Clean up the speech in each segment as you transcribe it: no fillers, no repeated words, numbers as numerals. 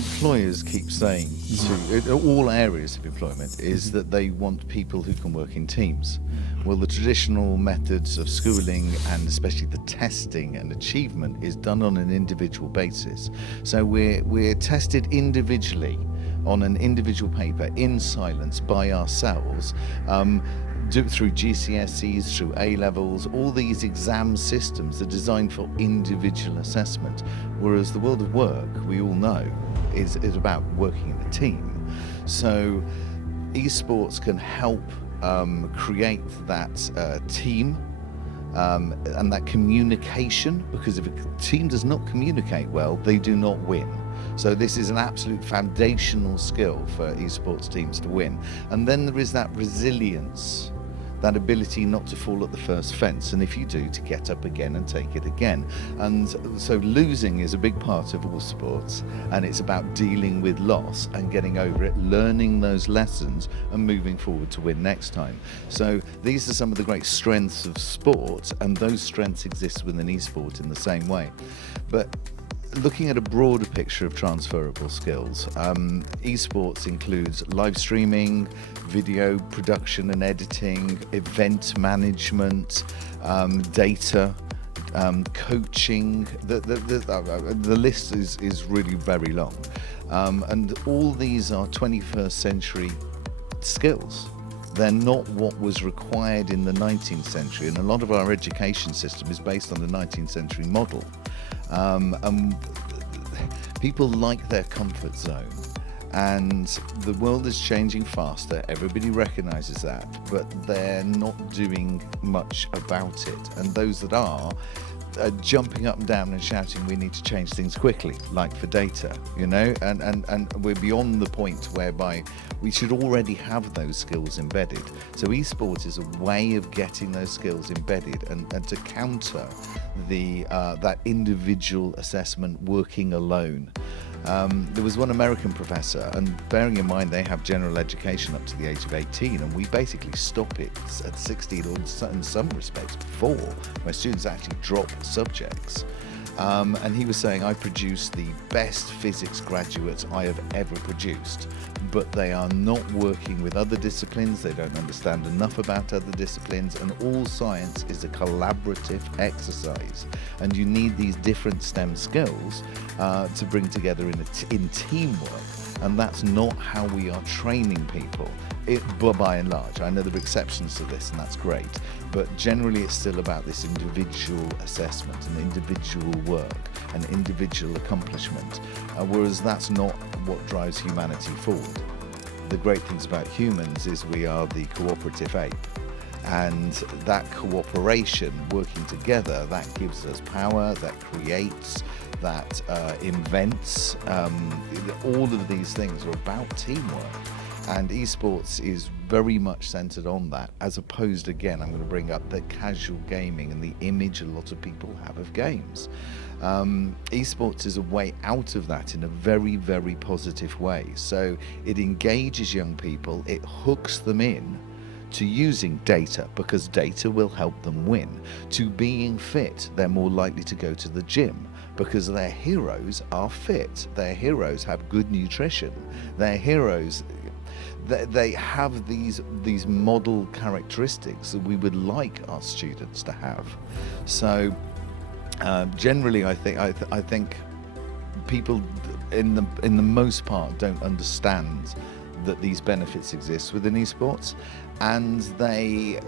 employers keep saying to all areas of employment is that they want people who can work in teams. Well, the traditional methods of schooling, and especially the testing and achievement, is done on an individual basis. So we're tested individually on an individual paper in silence by ourselves, through GCSEs, through A-levels. All these exam systems are designed for individual assessment, whereas the world of work, we all know, is about working in a team. So esports can help create that team and that communication, because if a team does not communicate well, they do not win. So this is an absolute foundational skill for esports teams to win. And then there is that resilience, that ability not to fall at the first fence, and if you do, to get up again and take it again. And so losing is a big part of all sports, and it's about dealing with loss and getting over it, learning those lessons and moving forward to win next time. So these are some of the great strengths of sport, and those strengths exist within esport in the same way. But looking at a broader picture of transferable skills, esports includes live streaming, video production and editing, event management, data, coaching. The list is really very long, and all these are 21st century skills. They're not what was required in the 19th century, and a lot of our education system is based on the 19th century model. And people like their comfort zone, and the world is changing faster. Everybody recognizes that, but they're not doing much about it. And those that are jumping up and down and shouting, we need to change things quickly, like for data, and we're beyond the point whereby we should already have those skills embedded. So esports is a way of getting those skills embedded and to counter that individual assessment working alone. There was one American professor, and bearing in mind they have general education up to the age of 18, and we basically stop it at 16, or in some respects before, where students actually drop subjects. And he was saying, I produce the best physics graduates I have ever produced, but they are not working with other disciplines, they don't understand enough about other disciplines, and all science is a collaborative exercise, and you need these different STEM skills to bring together in teamwork. And that's not how we are training people, by and large. I know there are exceptions to this, and that's great, but generally it's still about this individual assessment and individual work and individual accomplishment, whereas that's not what drives humanity forward. The great things about humans is we are the cooperative ape, and that cooperation, working together, that gives us power, that creates, that invents. All of these things are about teamwork, and esports is very much centered on that, as opposed, again, I'm going to bring up the casual gaming and the image a lot of people have of games. Esports is a way out of that in a very, very positive way. So it engages young people, it hooks them in to using data, because data will help them win, to being fit. They're more likely to go to the gym because their heroes are fit, their heroes have good nutrition, their heroes, they have these model characteristics that we would like our students to have. So generally I think people in the most part don't understand that these benefits exist within esports, and they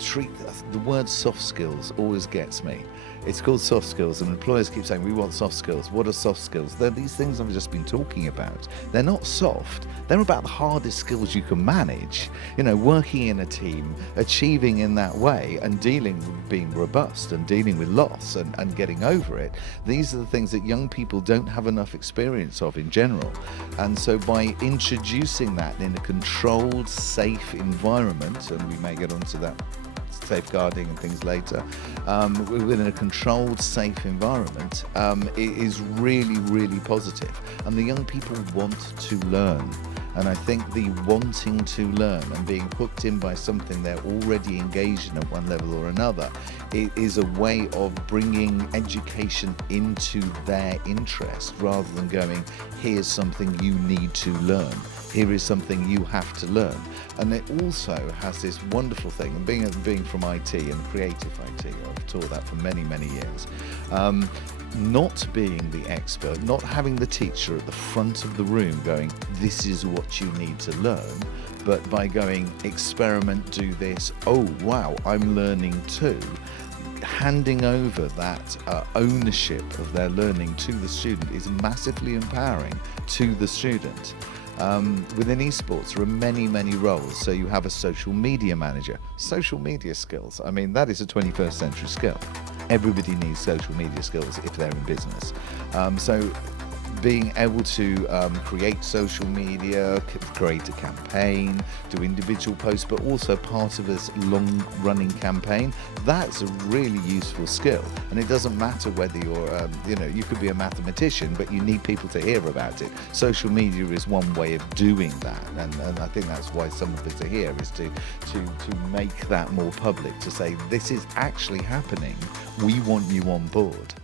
treat the word soft skills always gets me. It's called soft skills, and employers keep saying we want soft skills. What are soft skills? They're these things I've just been talking about. They're not soft. They're about the hardest skills you can manage. Working in a team, achieving in that way, and dealing with being robust and dealing with loss and getting over it. These are the things that young people don't have enough experience of in general. And so by introducing that in a controlled, safe environment, and we may get onto that safeguarding and things later, within a controlled, safe environment, it is really, really positive. And the young people want to learn. And I think the wanting to learn and being hooked in by something they're already engaged in at one level or another, it is a way of bringing education into their interest rather than going, here's something you need to learn. Here is something you have to learn. And it also has this wonderful thing, and being from IT and creative IT, I've taught that for many, many years. Not being the expert, not having the teacher at the front of the room going, this is what you need to learn, but by going, experiment, do this, oh wow, I'm learning too. Handing over that ownership of their learning to the student is massively empowering to the student. Within esports, there are many, many roles. So you have a social media manager. Social media skills, I mean, that is a 21st century skill. Everybody needs social media skills if they're in business. So being able to create social media, create a campaign, do individual posts, but also part of this long-running campaign, that's a really useful skill. And it doesn't matter whether you're, you could be a mathematician, but you need people to hear about it. Social media is one way of doing that, and I think that's why some of us are here, is to make that more public, to say this is actually happening. We want you on board.